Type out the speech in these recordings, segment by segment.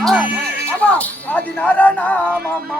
ஆமா ஆதி நாராயணா மாமா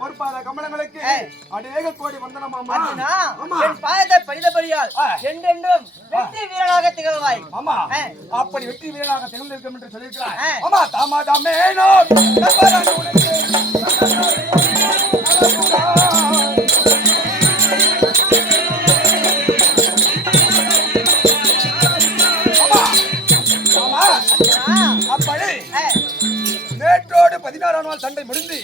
பொறுப்பாத கமலங்களுக்கு அநேக கோடி வந்தனம் மாமா. என் பாதத்தை பணிந்தபடியால் என்றென்றும் வெற்றி வீரனாக திகழ்வாய். ஆமா அப்படி வெற்றி வீரனாக திகழ்ந்திருக்கும் என்று சொல்லியிருக்கிறாய். ஆமா தாமாதாமேனோ அப்படி நேற்றோடு 16ஆம் நாள் சண்டை முடிந்து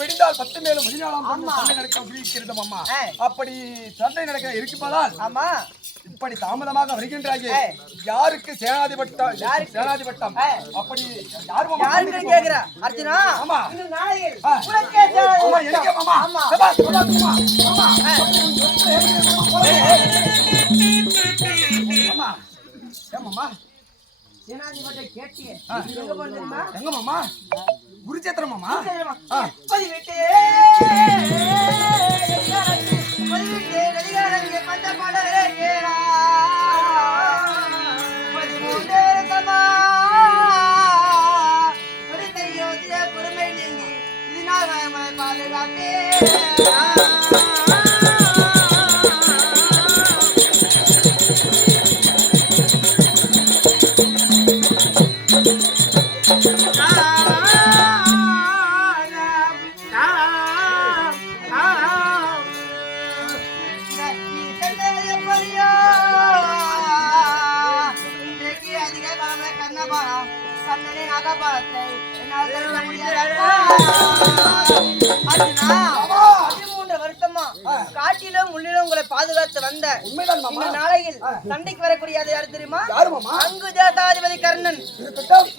வெடிந்தால் 10 மேலும் 14ஆம் சண்டை நடக்க முடிக்கிறது அம்மா. அப்படி சண்டை நடக்க இருப்பதால் ஆமா இப்படி தாமதமாக வருகின்றாயே யாருக்கு சேனாதிபட்டம் அப்படி யாருக்கு கேக்குற அர்ஜுனா? ஆமா இந்த நாளையில் உனக்கே சேனாதிபட்டம். எனக்கு மாமா ஆமா சபாஸ் மாமா மாமா ஏமாமா சேனாதிபட்டம் கேட்டியே எங்க போறதுமா? எங்க மாமா குருச்சேத்திரம் மாமா. பதிவிட்டே நதிகாரங்க பந்த பாடலே கேளா 13 தமா யோதிய குருமை நீங்கி இதனால் பாதுகாத்தே காட்டிலும் உள்ளிலும் உங்களை பாதுகாத்து வந்த இந்த நாளையில் சண்டைக்கு வரக்கூடிய யார் தெரியுமா? அங்குஜாதாதிபதி கர்ணன்.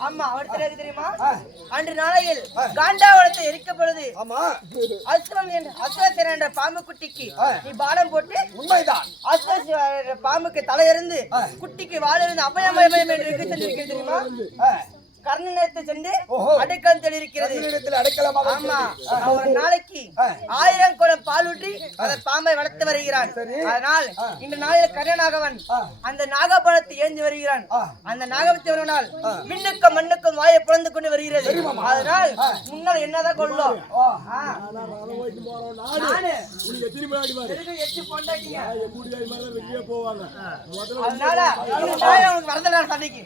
ஆமா அவர் தெரியுமா? அன்று நாளையில் காண்டாவளத்தை எரிக்கப்பொழுது அஸ்வசேன என்ற பாம்பு குட்டிக்கு நீ பாலம் போட்டு உண்மைதான் பாம்புக்கு தலையிருந்து குட்டிக்கு வாழிருந்து அபயம் என்று சென்றிருக்கிறது தெரியுமா? கர்ணனத்தை சென்று அடைக்கலம் தெரிவிக்கிறது. ஆமா ஒரு நாளைக்கு 1000 குடம் பால் ஊற்றி அந்த பாம்பை வளர்த்து வருகிறான். அதனால் இந்த நாளில் கர்ணனாகவன் அந்த நாகபாலத்தை ஏந்தி வருகிறான். அந்த நாகபத்தை வருவனால் விண்ணுக்கும் மண்ணுக்கும் வாயை பிளந்து கொண்டு வருகிறது. அதனால் முன்னால் என்னதான் கொள்ளும் அதனால வரத நாள் சண்டைக்கு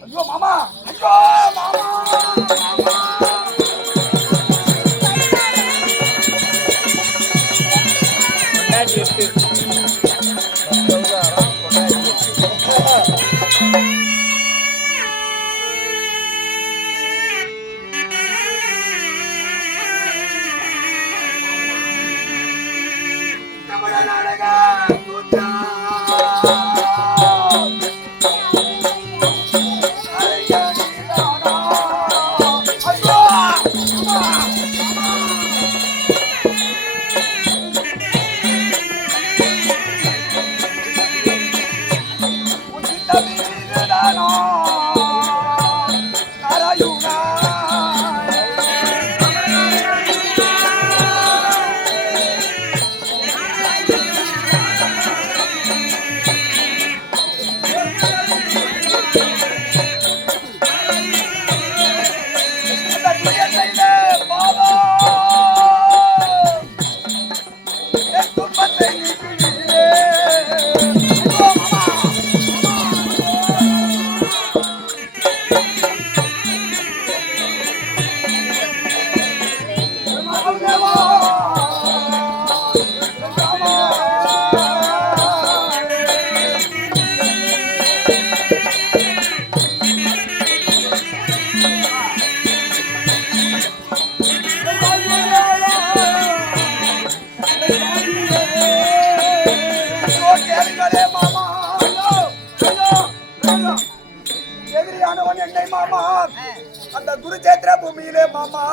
மாமா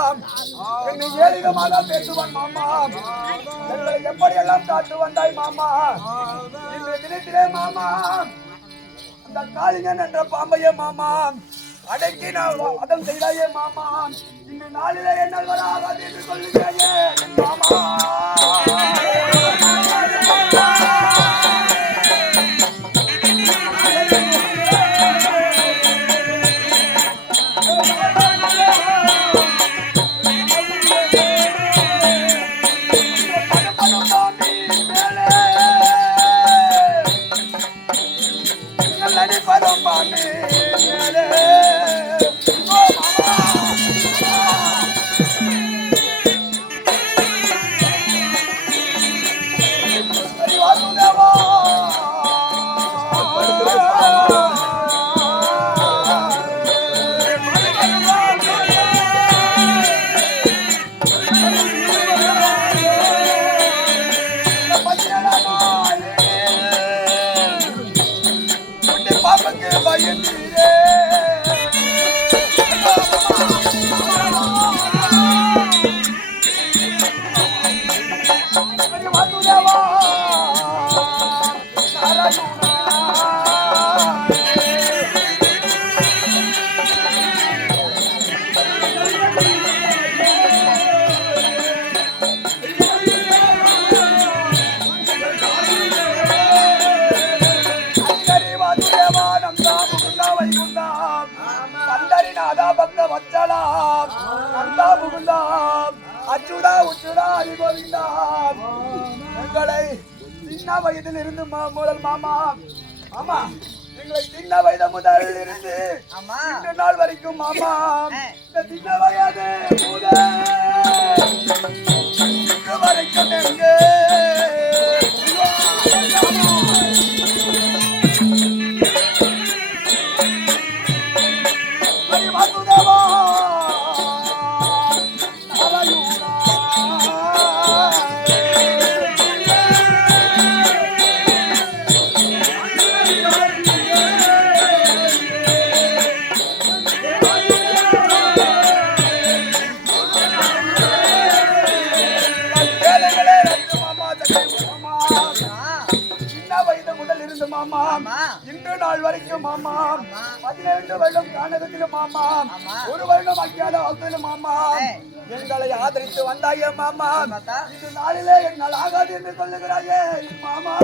என்னை ஏளிதமாக பேசுவான் மாமா எங்களை எப்படியெல்லாம் காத்து வந்தாய் மாமா இன்று தினத்திலே மாமா அந்த காளிங்கன் என்ற பாம்பையே மாமா அடக்கி நான் அதம் செய்தாயே மாமா இந்த நாளிலே என்னால் வராது என்று சொல்லுகிறாயே மாமா அச்சுடா உச்சுடா அறிவோவிந்தாம் எங்களை சின்ன வயதில் இருந்து முதல் மாமா ஆமா எங்களை சின்ன வயது முதல் இருந்து இன்று நாள் வரைக்கும் மாமா இந்த சின்ன வயது முதல் வரைக்கும் எங்க இன்று நாள் வரைக்கும் மாமா 12 வருடம் காணகத்திலும் மாமா ஒரு வருடம் அக்கியாத வாழ்க்கையிலும் மாமா எங்களை ஆதரித்து வந்தாயே மாமா இந்த நாளிலே என்னால் ஆகாது என்று சொல்லுகிறாயே மாமா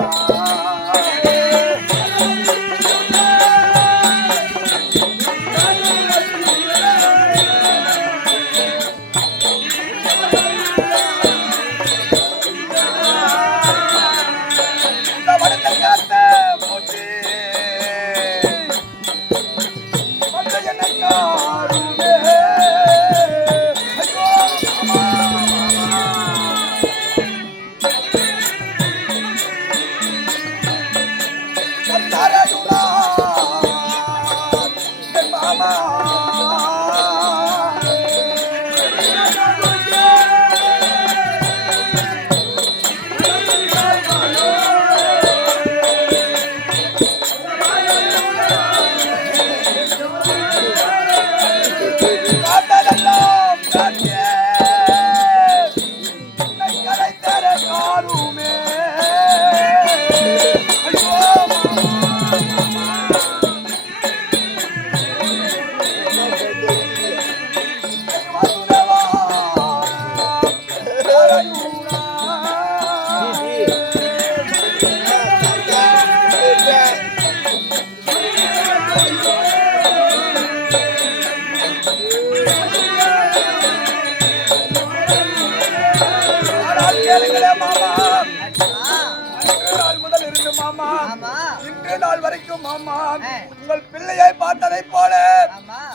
உங்கள் பிள்ளையை பார்த்ததை போல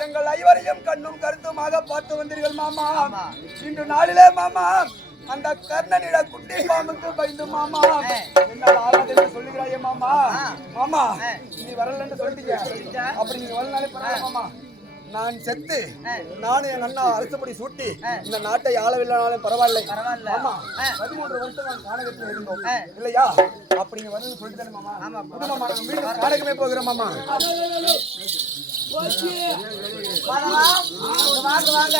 எங்கள் ஐவரையும் கண்ணும் கருத்துமாக பார்த்து வந்தீர்கள் மாமா இன்று நாளிலே மாமா அந்த கர்ணனிட குட்டி பாம்புக்கு பயந்து மாமா என்னால் ஆகாது என்று சொல்லுகிறாயே மாமா மாமா நீ வரல என்று சொல்லிட்டீங்க அப்படி நீங்க வரலாலே பரவாயில்ல மாமா நான் செத்து நானும் என் அண்ணா அரசுப்படி சூட்டி இந்த நாட்டை ஆளவில்லைனாலும் பரவாயில்லை ஆமா 13 வருஷம் நான் கானகத்தில் இருந்தோம் இல்லையா அப்படிங்க வந்து சொல்லிட்டேன் மாமா மாமா மீண்டும் கானகமே போகிறோம் மாமா வாங்க வாங்க